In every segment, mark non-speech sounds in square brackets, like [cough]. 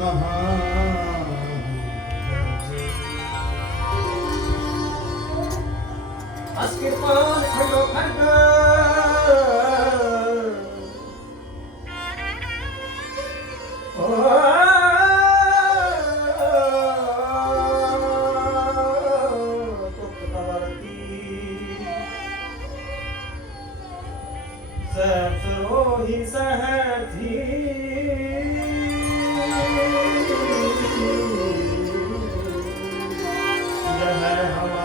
महा अस्कृपा खंडो खंडो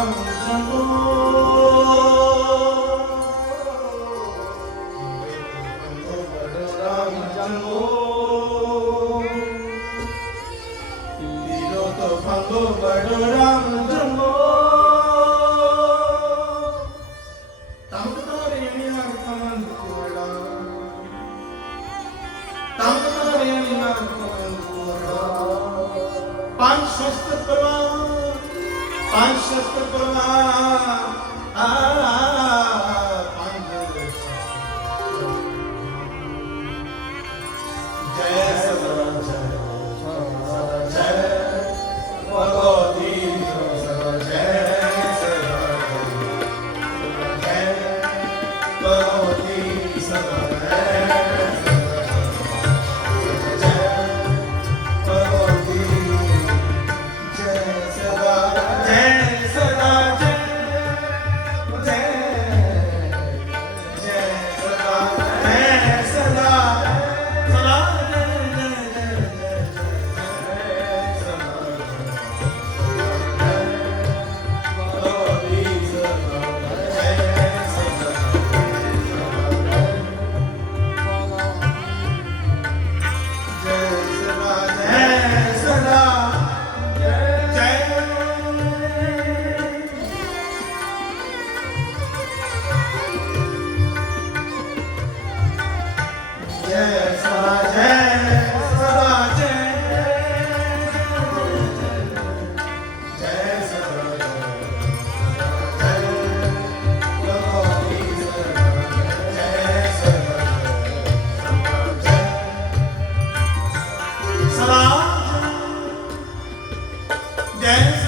I'm Amor, Amor. I'm just a Yeah. [laughs]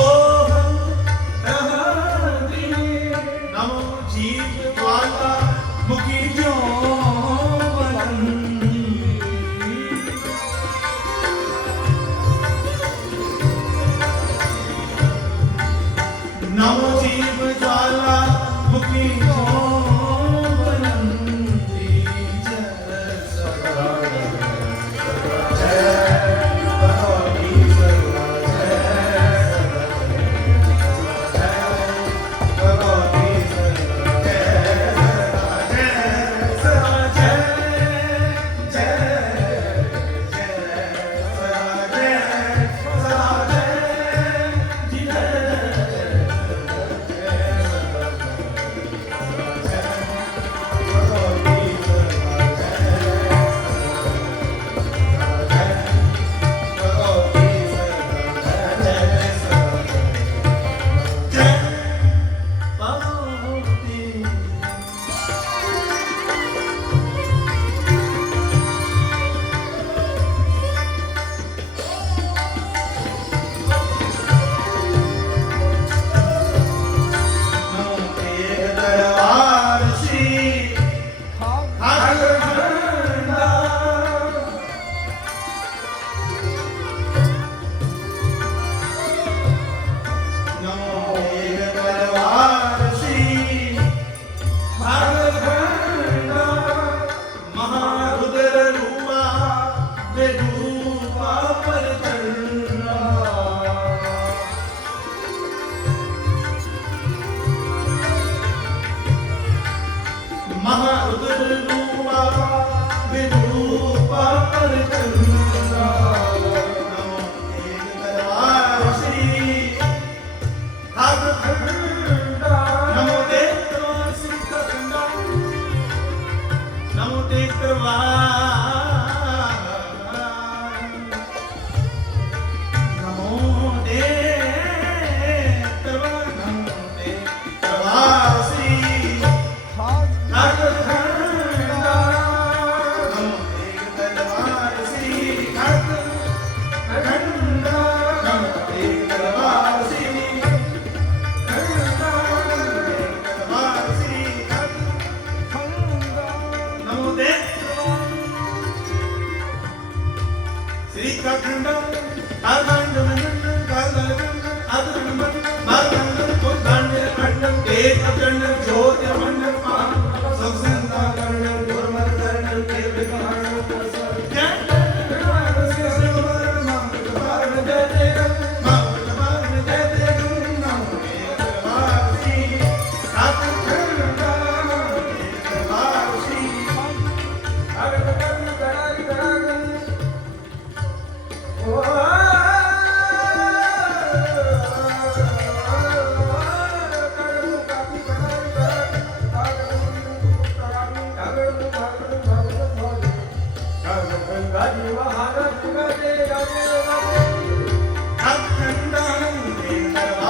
ਇਹ [laughs]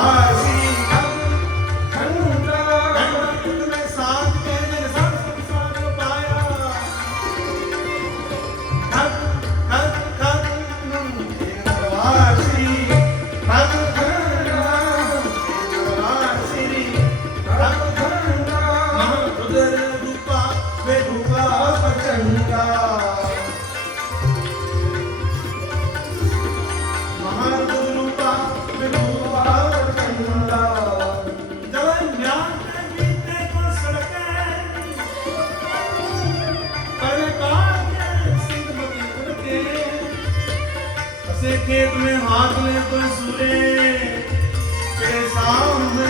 eyes nice. खेत में हाथ में पसुरे सामने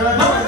Oh,